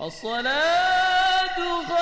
الصلاة خير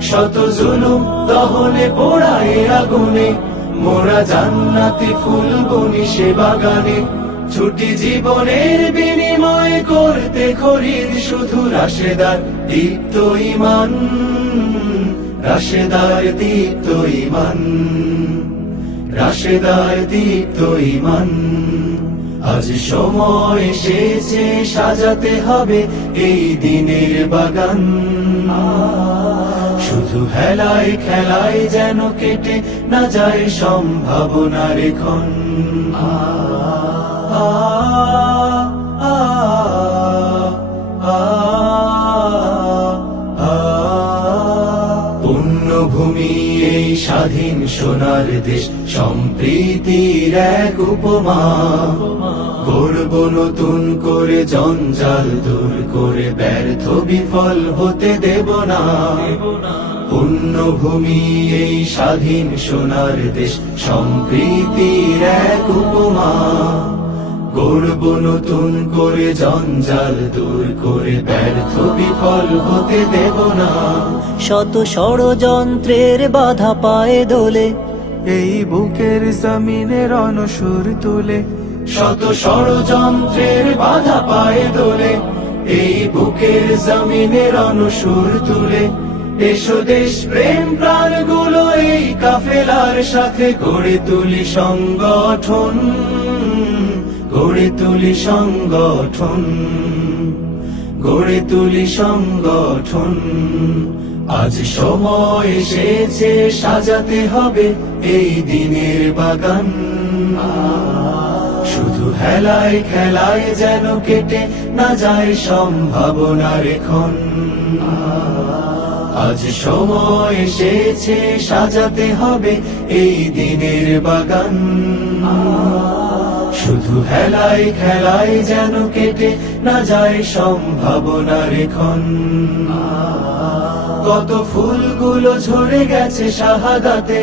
শত জুলুম দহনে পোড়ায় আগুনে। মোরা জান্নাতি ফুল বনি সে বাগানে। ছুটি জীবনের বিনিময় করতে খরিদ শুধু রাশেদার দীপ্ত ইমান রাশেদার দীপ্ত ইমান রাশেদার দীপ্ত ইমান আজ সময় এসেছে, সাজাতে হবে এই দিনের বাগান। শুধু হেলায় খেলায় যেন কেটে না যায় আ, আ। পুণ্যভূমি এই স্বাধীন সোনার দেশ সম্প্রীতির এক উপমা গড়ব নতুন করে জঞ্জাল দূর করে ব্যর্থ বিফল হতে দেব না পুণ্যভূমি এই স্বাধীন সোনার দেশ সম্প্রীতির এক উপমা। গড়ব নতুন করে জঞ্জাল দূর করে ব্যর্থ বিফল হতে দেব না। শত ষড়যন্ত্রের বাধা পায়ে দোলে। এই বুকের জমিনের অনসুর তুলে শত ষড়যন্ত্রের বাধা পায়ে দোলে। এই বুকের জমিনের অনুসুর তুলে এসো দেশ প্রেম প্রাণগুলো এই কাফেলার সাথে গড়ে তুলি সংগঠন, গড়ে তুলি সংগঠন, গড়ে তুলি সংগঠন। আজ সময় এসেছে, সাজাতে হবে এই দিনের বাগান। শুধু হেলায় খেলায় যেন কেটে না যায় সম্ভাবনার ক্ষণ আজ সময় এসেছে, সাজাতে হবে এই দিনের বাগান। শুধু হেলায় খেলায় যেন কেটে না যায় সম্ভাবনার ক্ষণ। কত ফুলগুলো ঝরে গেছে শাহাদাতে,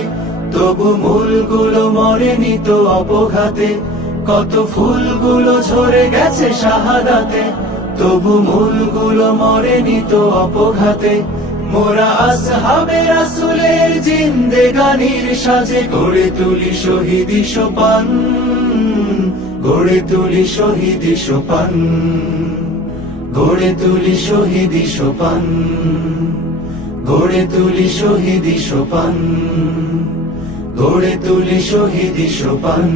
তবু মূলগুলো মরেনি তো অপঘাতে। কত ফুলগুলো ঝরে গেছে শাহাদাতে, তবু মূলগুলো মরেনি তো অপঘাতে। মোরা আসহাবে রাসুলের জিন্দেগানির সাজে। গড়ে তুলি শহীদি সোপান, গড়ে তুলি শহীদি সোপান, গড়ে তুলি শহীদি সোপান, গড়ে তুলি শহীদি সোপান, গড়ে তুলি শহীদি সোপান।